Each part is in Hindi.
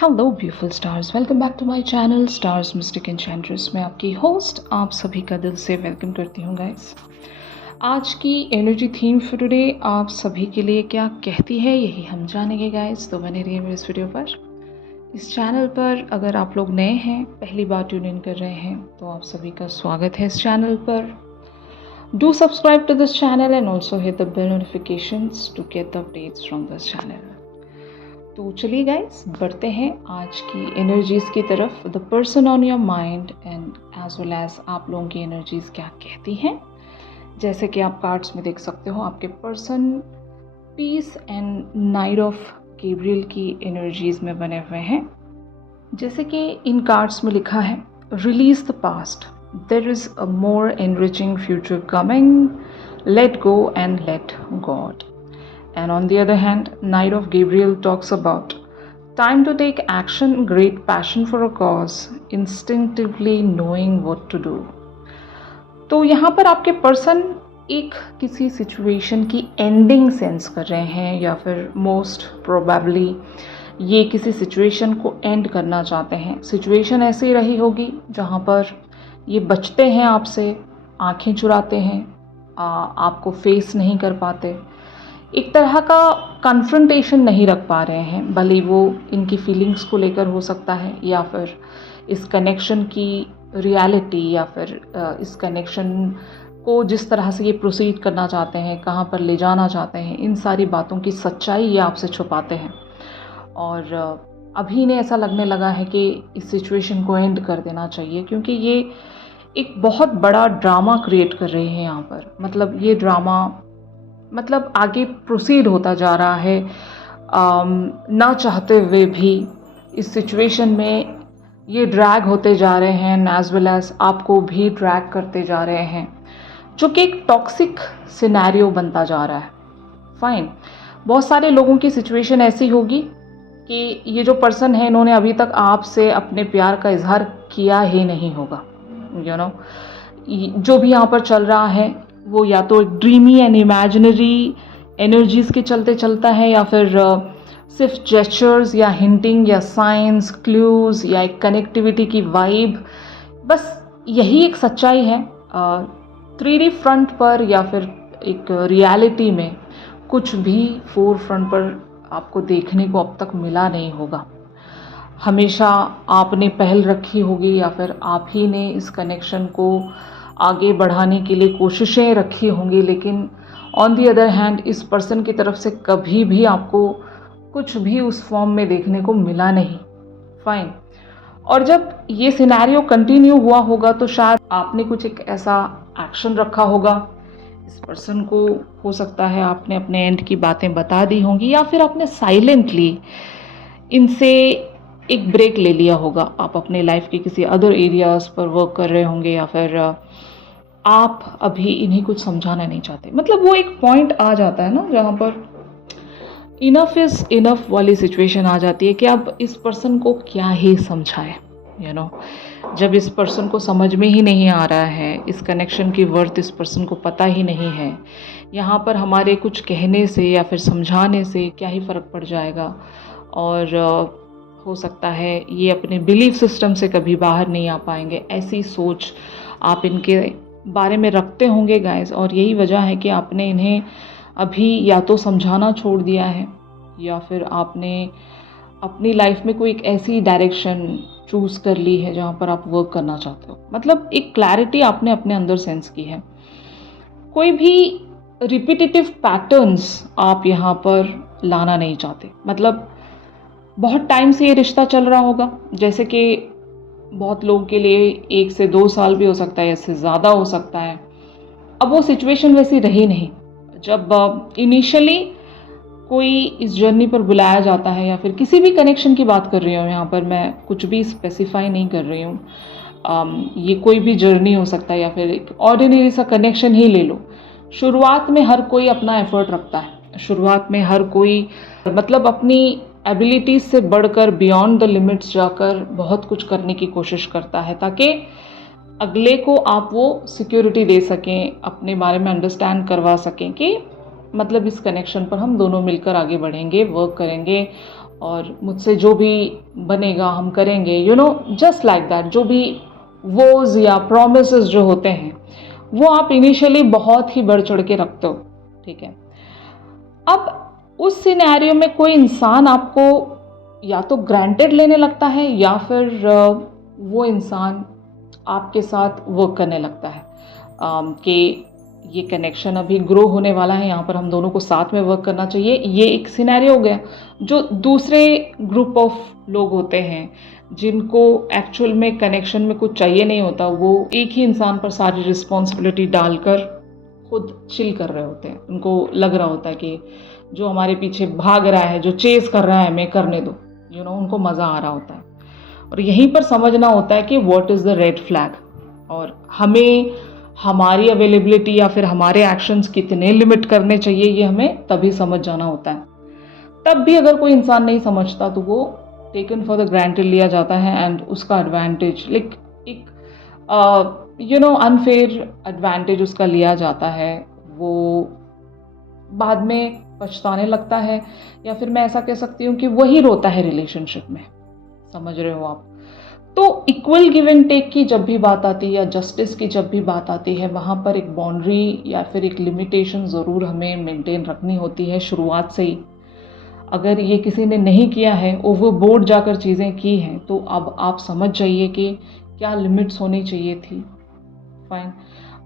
Hello beautiful stars, welcome back to my channel stars mystic enchantress. मैं आपकी होस्ट आप सभी का दिल से वेलकम करती हूँ गाइस। आज की एनर्जी थीम फॉर टुडे आप सभी के लिए क्या कहती है, यही हम जानेंगे गाइस। तो बने रहिए मेरे इस वीडियो पर। इस चैनल पर अगर आप लोग नए हैं, पहली बार ट्यून इन कर रहे हैं, तो आप सभी का स्वागत है इस चैनल पर। Do subscribe to this channel and also hit the bell notifications to get the updates from this channel. तो चलिए गाइस, बढ़ते हैं आज की एनर्जीज़ की तरफ। The person on your mind and as well as आप लोगों की एनर्जीज़ क्या कहती हैं। जैसे कि आप कार्ड्स में देख सकते हो, आपके person peace and knight of Gabriel की एनर्जीज़ में बने हुए हैं। जैसे कि इन कार्ड्स में लिखा है, release the past, there is a more enriching future coming, let go and let God. And on the other hand, Knight of Gabriel talks about time to take action, great passion for a cause, instinctively knowing what to do. तो यहाँ पर आपके पर्सन एक किसी सिचुएशन की एंडिंग सेंस कर रहे हैं, या फिर मोस्ट प्रोबेबली ये किसी सिचुएशन को एंड करना चाहते हैं। सिचुएशन ऐसी रही होगी जहाँ पर ये बचते हैं आपसे, आंखें चुराते हैं, आपको फेस नहीं कर पाते, एक तरह का कन्फ्रंटेशन नहीं रख पा रहे हैं। भले वो इनकी फीलिंग्स को लेकर हो सकता है, या फिर इस कनेक्शन की रियलिटी, या फिर इस कनेक्शन को जिस तरह से ये प्रोसीड करना चाहते हैं, कहाँ पर ले जाना चाहते हैं, इन सारी बातों की सच्चाई ये आपसे छुपाते हैं। और अभी इन्हें ऐसा लगने लगा है कि इस सिचुएशन को एंड कर देना चाहिए, क्योंकि ये एक बहुत बड़ा ड्रामा क्रिएट कर रहे हैं यहाँ पर। मतलब ये ड्रामा आगे प्रोसीड होता जा रहा है, ना चाहते हुए भी इस सिचुएशन में ये ड्रैग होते जा रहे हैं, एज वेल एज आपको भी ड्रैग करते जा रहे हैं, जो कि एक टॉक्सिक सिनेरियो बनता जा रहा है। फाइन, बहुत सारे लोगों की सिचुएशन ऐसी होगी कि ये जो पर्सन है, इन्होंने अभी तक आपसे अपने प्यार का इजहार किया ही नहीं होगा। जो भी यहाँ पर चल रहा है वो या तो एक ड्रीमी एंड इमेजिनरी एनर्जीज़ के चलते चलता है, या फिर सिर्फ जेस्चर्स या हिंटिंग या साइंस क्लूज़ या एक कनेक्टिविटी की वाइब। बस यही एक सच्चाई है। 3D फ्रंट पर या फिर एक रियलिटी में कुछ भी फोर फ्रंट पर आपको देखने को अब तक मिला नहीं होगा। हमेशा आपने पहल रखी होगी, या फिर आप ही ने इस कनेक्शन को आगे बढ़ाने के लिए कोशिशें रखी होंगी, लेकिन ऑन दी अदर हैंड इस पर्सन की तरफ से कभी भी आपको कुछ भी उस फॉर्म में देखने को मिला नहीं। फाइन, और जब ये सिनेरियो कंटिन्यू हुआ होगा तो शायद आपने कुछ एक ऐसा एक्शन रखा होगा इस पर्सन को। हो सकता है आपने अपने एंड की बातें बता दी होंगी, या फिर आपने साइलेंटली इनसे एक ब्रेक ले लिया होगा। आप अपने लाइफ के किसी अदर एरियाज़ पर वर्क कर रहे होंगे, या फिर आप अभी इन्हें कुछ समझाना नहीं चाहते। मतलब वो एक पॉइंट आ जाता है ना, जहाँ पर इनफ इज़ इनफ वाली सिचुएशन आ जाती है कि अब इस पर्सन को क्या ही समझाए। जब इस पर्सन को समझ में ही नहीं आ रहा है, इस कनेक्शन की वर्थ इस पर्सन को पता ही नहीं है, यहाँ पर हमारे कुछ कहने से या फिर समझाने से क्या ही फ़र्क पड़ जाएगा। और हो सकता है ये अपने बिलीफ सिस्टम से कभी बाहर नहीं आ पाएंगे। ऐसी सोच आप इनके बारे में रखते होंगे गाइस, और यही वजह है कि आपने इन्हें अभी या तो समझाना छोड़ दिया है, या फिर आपने अपनी लाइफ में कोई एक ऐसी डायरेक्शन चूज़ कर ली है जहाँ पर आप वर्क करना चाहते हो। मतलब एक क्लैरिटी आपने अपने अंदर सेंस की है। कोई भी रिपीटेटिव पैटर्न्स आप यहाँ पर लाना नहीं चाहते। मतलब बहुत टाइम से ये रिश्ता चल रहा होगा, जैसे कि बहुत लोगों के लिए 1 से 2 साल भी हो सकता है, इससे ज़्यादा हो सकता है। अब वो सिचुएशन वैसी रही नहीं। जब इनिशियली कोई इस जर्नी पर बुलाया जाता है, या फिर किसी भी कनेक्शन की बात कर रही हूँ यहाँ पर, मैं कुछ भी स्पेसिफाई नहीं कर रही हूँ। ये कोई भी जर्नी हो सकता है, या फिर एक ऑर्डिनरी सा कनेक्शन ही ले लो। शुरुआत में हर कोई अपना एफर्ट रखता है। शुरुआत में हर कोई अपनी एबिलिटीज़ से बढ़कर बियॉन्ड द लिमिट्स जाकर बहुत कुछ करने की कोशिश करता है, ताकि अगले को आप वो सिक्योरिटी दे सकें, अपने बारे में अंडरस्टैंड करवा सकें कि इस कनेक्शन पर हम दोनों मिलकर आगे बढ़ेंगे, वर्क करेंगे और मुझसे जो भी बनेगा हम करेंगे, जस्ट लाइक दैट। जो भी वोज या प्रोमिसेस जो होते हैं वो आप इनिशियली बहुत ही बढ़ चढ़ के रखते हो, ठीक है। अब उस सिनेरियो में कोई इंसान आपको या तो ग्रांटेड लेने लगता है या फिर वो इंसान आपके साथ वर्क करने लगता है कि ये कनेक्शन अभी ग्रो होने वाला है, यहाँ पर हम दोनों को साथ में वर्क करना चाहिए। ये एक सिनेरियो हो गया। जो दूसरे ग्रुप ऑफ लोग होते हैं जिनको एक्चुअल में कनेक्शन में कुछ चाहिए नहीं होता, वो एक ही इंसान पर सारी रिस्पॉन्सिबिलिटी डालकर खुद चिल कर रहे होते हैं। उनको लग रहा होता है कि जो हमारे पीछे भाग रहा है, जो चेस कर रहा है, हमें करने दो, उनको मज़ा आ रहा होता है। और यहीं पर समझना होता है कि what is the red flag, और हमें हमारी अवेलेबिलिटी या फिर हमारे एक्शंस कितने लिमिट करने चाहिए, ये हमें तभी समझ जाना होता है। तब भी अगर कोई इंसान नहीं समझता तो वो टेकन फॉर द ग्रांटेड लिया जाता है, एंड उसका एडवांटेज लाइक एक अनफेयर एडवांटेज उसका लिया जाता है। वो बाद में पछताने लगता है, या फिर मैं ऐसा कह सकती हूँ कि वही रोता है रिलेशनशिप में। समझ रहे हो आप? तो इक्वल गिव एंड टेक की जब भी बात आती है या जस्टिस की जब भी बात आती है, वहाँ पर एक बाउंड्री या फिर एक लिमिटेशन ज़रूर हमें मेंटेन रखनी होती है शुरुआत से ही। अगर ये किसी ने नहीं किया है, ओवरबोर्ड जाकर चीज़ें की हैं, तो अब आप समझ जाइए कि क्या लिमिट्स होनी चाहिए थी। फाइन।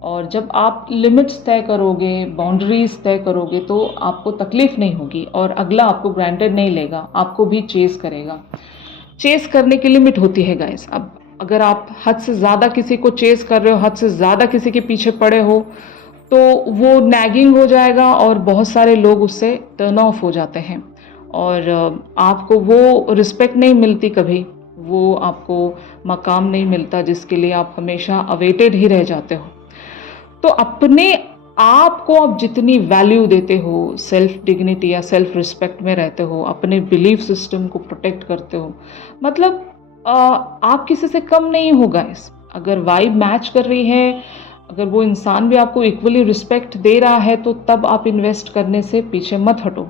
और जब आप लिमिट्स तय करोगे, बाउंड्रीज तय करोगे, तो आपको तकलीफ़ नहीं होगी और अगला आपको ग्रांटेड नहीं लेगा, आपको भी चेस करेगा। चेस करने की लिमिट होती है गाइस। अब अगर आप हद से ज़्यादा किसी को चेस कर रहे हो, हद से ज़्यादा किसी के पीछे पड़े हो, तो वो नैगिंग हो जाएगा और बहुत सारे लोग उससे टर्न ऑफ हो जाते हैं, और आपको वो रिस्पेक्ट नहीं मिलती कभी, वो आपको मकाम नहीं मिलता जिसके लिए आप हमेशा अवेटेड ही रह जाते हो। तो अपने आप को आप जितनी वैल्यू देते हो, सेल्फ डिग्निटी या सेल्फ रिस्पेक्ट में रहते हो, अपने बिलीफ सिस्टम को प्रोटेक्ट करते हो, मतलब आप किसी से कम नहीं हो गाइस। अगर वाइब मैच कर रही है, अगर वो इंसान भी आपको इक्वली रिस्पेक्ट दे रहा है, तो तब आप इन्वेस्ट करने से पीछे मत हटो।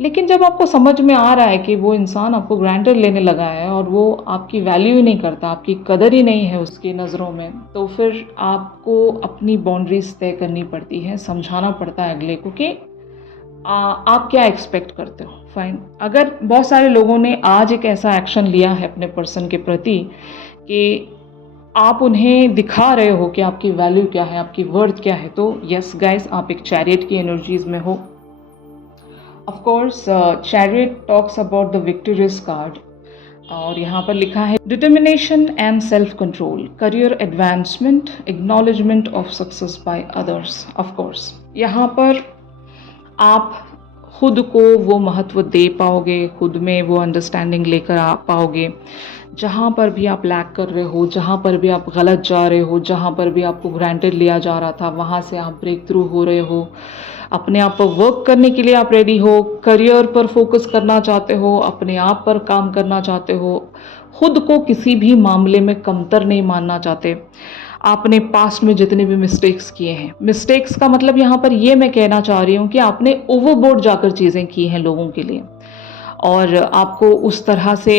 लेकिन जब आपको समझ में आ रहा है कि वो इंसान आपको ग्रांटेड लेने लगा है और वो आपकी वैल्यू ही नहीं करता, आपकी कदर ही नहीं है उसकी नज़रों में, तो फिर आपको अपनी बाउंड्रीज तय करनी पड़ती है, समझाना पड़ता है अगले को कि आप क्या एक्सपेक्ट करते हो। फाइन। अगर बहुत सारे लोगों ने आज एक ऐसा एक्शन लिया है अपने पर्सन के प्रति कि आप उन्हें दिखा रहे हो कि आपकी वैल्यू क्या है, आपकी वर्थ क्या है, तो यस गाइस, आप एक चैरियट की एनर्जीज में हो। Of course chariot talks about the victorious card, और यहाँ पर लिखा है determination and self control, career advancement, acknowledgement of success by others. Of course यहाँ पर आप खुद को वो महत्व दे पाओगे, खुद में वो अंडरस्टैंडिंग लेकर आ पाओगे। जहाँ पर भी आप लैक कर रहे हो, जहाँ पर भी आप गलत जा रहे हो, जहाँ पर भी आपको ग्रांटेड लिया जा रहा था, वहाँ से आप ब्रेक थ्रू हो रहे हो, अपने आप पर वर्क करने के लिए आप रेडी हो, करियर पर फोकस करना चाहते हो, अपने आप पर काम करना चाहते हो, खुद को किसी भी मामले में कमतर नहीं मानना चाहते। आपने पास्ट में जितने भी मिस्टेक्स किए हैं, मिस्टेक्स का मतलब यहाँ पर ये मैं कहना चाह रही हूँ कि आपने ओवरबोर्ड जाकर चीज़ें की हैं लोगों के लिए, और आपको उस तरह से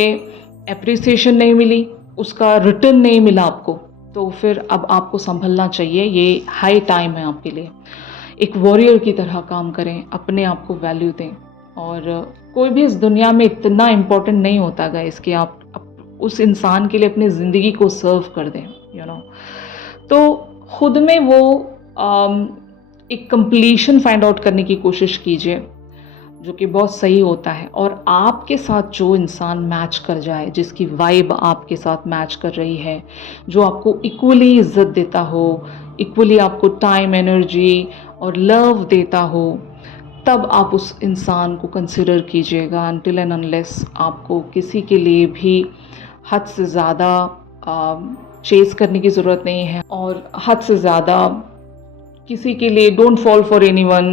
एप्रिसिएशन नहीं मिली, उसका रिटर्न नहीं मिला आपको, तो फिर अब आपको संभलना चाहिए। ये हाई टाइम है आपके लिए। एक वॉरियर की तरह काम करें, अपने आप को वैल्यू दें, और कोई भी इस दुनिया में इतना इम्पोर्टेंट नहीं होता गाइस कि आप उस इंसान के लिए अपनी ज़िंदगी को सर्व कर दें, तो खुद में वो एक कंप्लीशन फाइंड आउट करने की कोशिश कीजिए, जो कि बहुत सही होता है। और आपके साथ जो इंसान मैच कर जाए, जिसकी वाइब आपके साथ मैच कर रही है, जो आपको इक्वली इज्जत देता हो, इक्वली आपको टाइम, एनर्जी और लव देता हो, तब आप उस इंसान को कंसिडर कीजिएगा। अनटिल एंड अनलेस आपको किसी के लिए भी हद से ज़्यादा चेस करने की ज़रूरत नहीं है, और हद से ज़्यादा किसी के लिए don't fall for anyone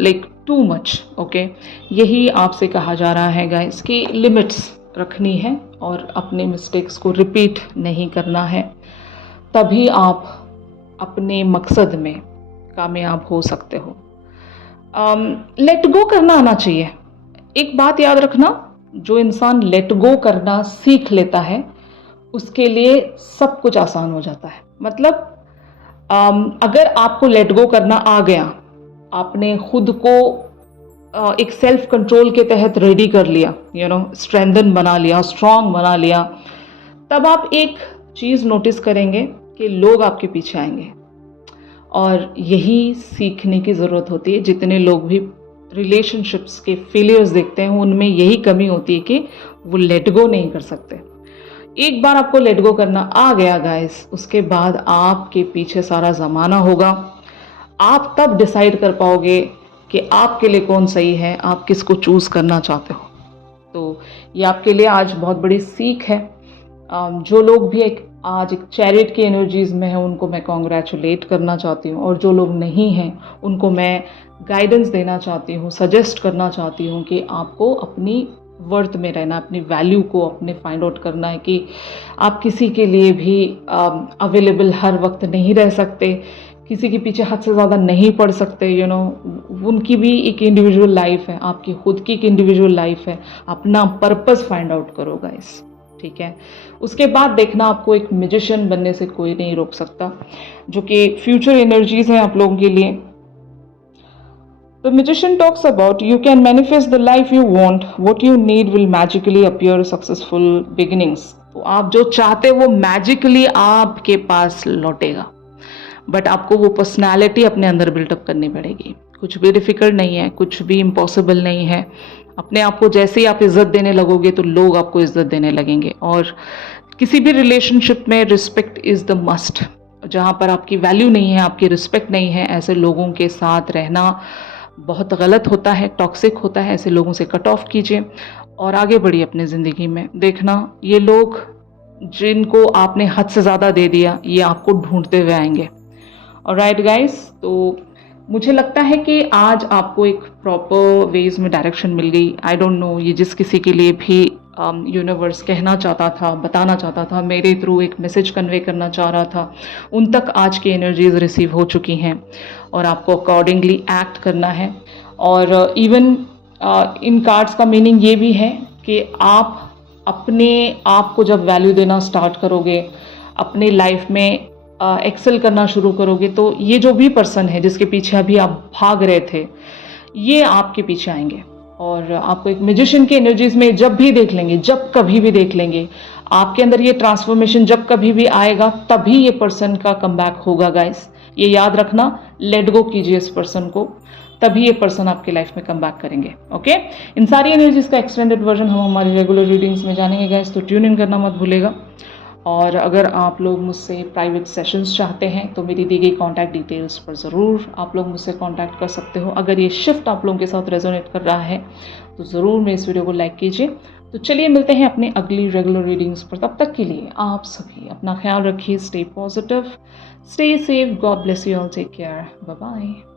like too much. Okay, यही आपसे कहा जा रहा है गाइस कि लिमिट्स रखनी है और अपने मिस्टेक्स को रिपीट नहीं करना है, तभी आप अपने मकसद में कामयाब हो सकते हो। लेट गो करना आना चाहिए। एक बात याद रखना, जो इंसान लेट गो करना सीख लेता है उसके लिए सब कुछ आसान हो जाता है। मतलब अगर आपको लेट गो करना आ गया, आपने खुद को एक सेल्फ कंट्रोल के तहत रेडी कर लिया, स्ट्रेंथन बना लिया, स्ट्रांग बना लिया, तब आप एक चीज़ नोटिस करेंगे कि लोग आपके पीछे आएंगे। और यही सीखने की ज़रूरत होती है। जितने लोग भी रिलेशनशिप्स के फेलियर्स देखते हैं उनमें यही कमी होती है कि वो लेट गो नहीं कर सकते। एक बार आपको लेट गो करना आ गया गाइस, उसके बाद आपके पीछे सारा ज़माना होगा। आप तब डिसाइड कर पाओगे कि आपके लिए कौन सही है, आप किसको चूज़ करना चाहते हो। तो ये आपके लिए आज बहुत बड़ी सीख है। जो लोग भी आज एक चैरिट की एनर्जीज़ में हैं उनको मैं कॉन्ग्रेचुलेट करना चाहती हूँ, और जो लोग नहीं हैं उनको मैं गाइडेंस देना चाहती हूँ, सजेस्ट करना चाहती हूँ कि आपको अपनी वर्थ में रहना, अपनी वैल्यू को अपने फाइंड आउट करना है कि आप किसी के लिए भी अवेलेबल हर वक्त नहीं रह सकते, किसी के पीछे हद से ज़्यादा नहीं पड़ सकते। उनकी भी एक इंडिविजुअल लाइफ है, आपकी खुद की एक इंडिविजुअल लाइफ है। अपना पर्पस फाइंड आउट करो गाइस, ठीक है। उसके बाद देखना, आपको एक मैजिशियन बनने से कोई नहीं रोक सकता, जो कि फ्यूचर एनर्जीज हैं आप लोगों के लिए। The magician talks about you can manifest the life you want, what you need will magically appear, successful beginnings। तो आप जो चाहते वो मैजिकली आपके पास लौटेगा, बट आपको वो पर्सनालिटी अपने अंदर बिल्टअप करनी पड़ेगी। कुछ भी डिफिकल्ट नहीं है, कुछ भी इम्पॉसिबल नहीं है। अपने आप को जैसे ही आप इज्जत देने लगोगे तो लोग आपको इज्जत देने लगेंगे। और किसी भी रिलेशनशिप में रिस्पेक्ट इज़ द मस्ट। जहाँ पर आपकी वैल्यू नहीं है, आपकी रिस्पेक्ट नहीं है, ऐसे लोगों के साथ रहना बहुत गलत होता है, टॉक्सिक होता है। ऐसे लोगों से कट ऑफ कीजिए और आगे बढ़िए अपनी ज़िंदगी में। देखना, ये लोग जिनको आपने हद से ज़्यादा दे दिया, ये आपको ढूंढते हुए आएंगे। ऑलराइट गाइस, तो मुझे लगता है कि आज आपको एक प्रॉपर वेज में डायरेक्शन मिल गई। आई डोंट नो, ये जिस किसी के लिए भी यूनिवर्स कहना चाहता था, बताना चाहता था, मेरे थ्रू एक मैसेज कन्वे करना चाह रहा था, उन तक आज की एनर्जीज रिसीव हो चुकी हैं और आपको अकॉर्डिंगली एक्ट करना है। और इवन इन कार्ड्स का मीनिंग ये भी है कि आप अपने आप को जब वैल्यू देना स्टार्ट करोगे, अपनी लाइफ में एक्सेल करना शुरू करोगे, तो ये जो भी पर्सन है जिसके पीछे अभी आप भाग रहे थे, ये आपके पीछे आएंगे। और आपको एक मैजिशियन की एनर्जीज में जब भी देख लेंगे, जब कभी भी देख लेंगे, आपके अंदर ये ट्रांसफॉर्मेशन जब कभी भी आएगा, तभी ये पर्सन का कमबैक होगा गाइस। ये याद रखना, लेट गो कीजिए इस पर्सन को, तभी ये पर्सन आपके लाइफ में कम बैक करेंगे। ओके, इन सारी एनर्जीज का एक्सटेंडेड वर्जन हम हमारी रेगुलर रीडिंग्स में जानेंगे गाइस, तो ट्यून इन करना मत भूलेगा। और अगर आप लोग मुझसे प्राइवेट सेशंस चाहते हैं तो मेरी दी गई कॉन्टैक्ट डिटेल्स पर ज़रूर आप लोग मुझसे कॉन्टैक्ट कर सकते हो। अगर ये शिफ्ट आप लोगों के साथ रेजोनेट कर रहा है तो ज़रूर मेरे इस वीडियो को लाइक कीजिए। तो चलिए मिलते हैं अपनी अगली रेगुलर रीडिंग्स पर। तब तक के लिए आप सभी अपना ख्याल रखिए, stay positive, stay safe, God bless you all, take care, bye bye.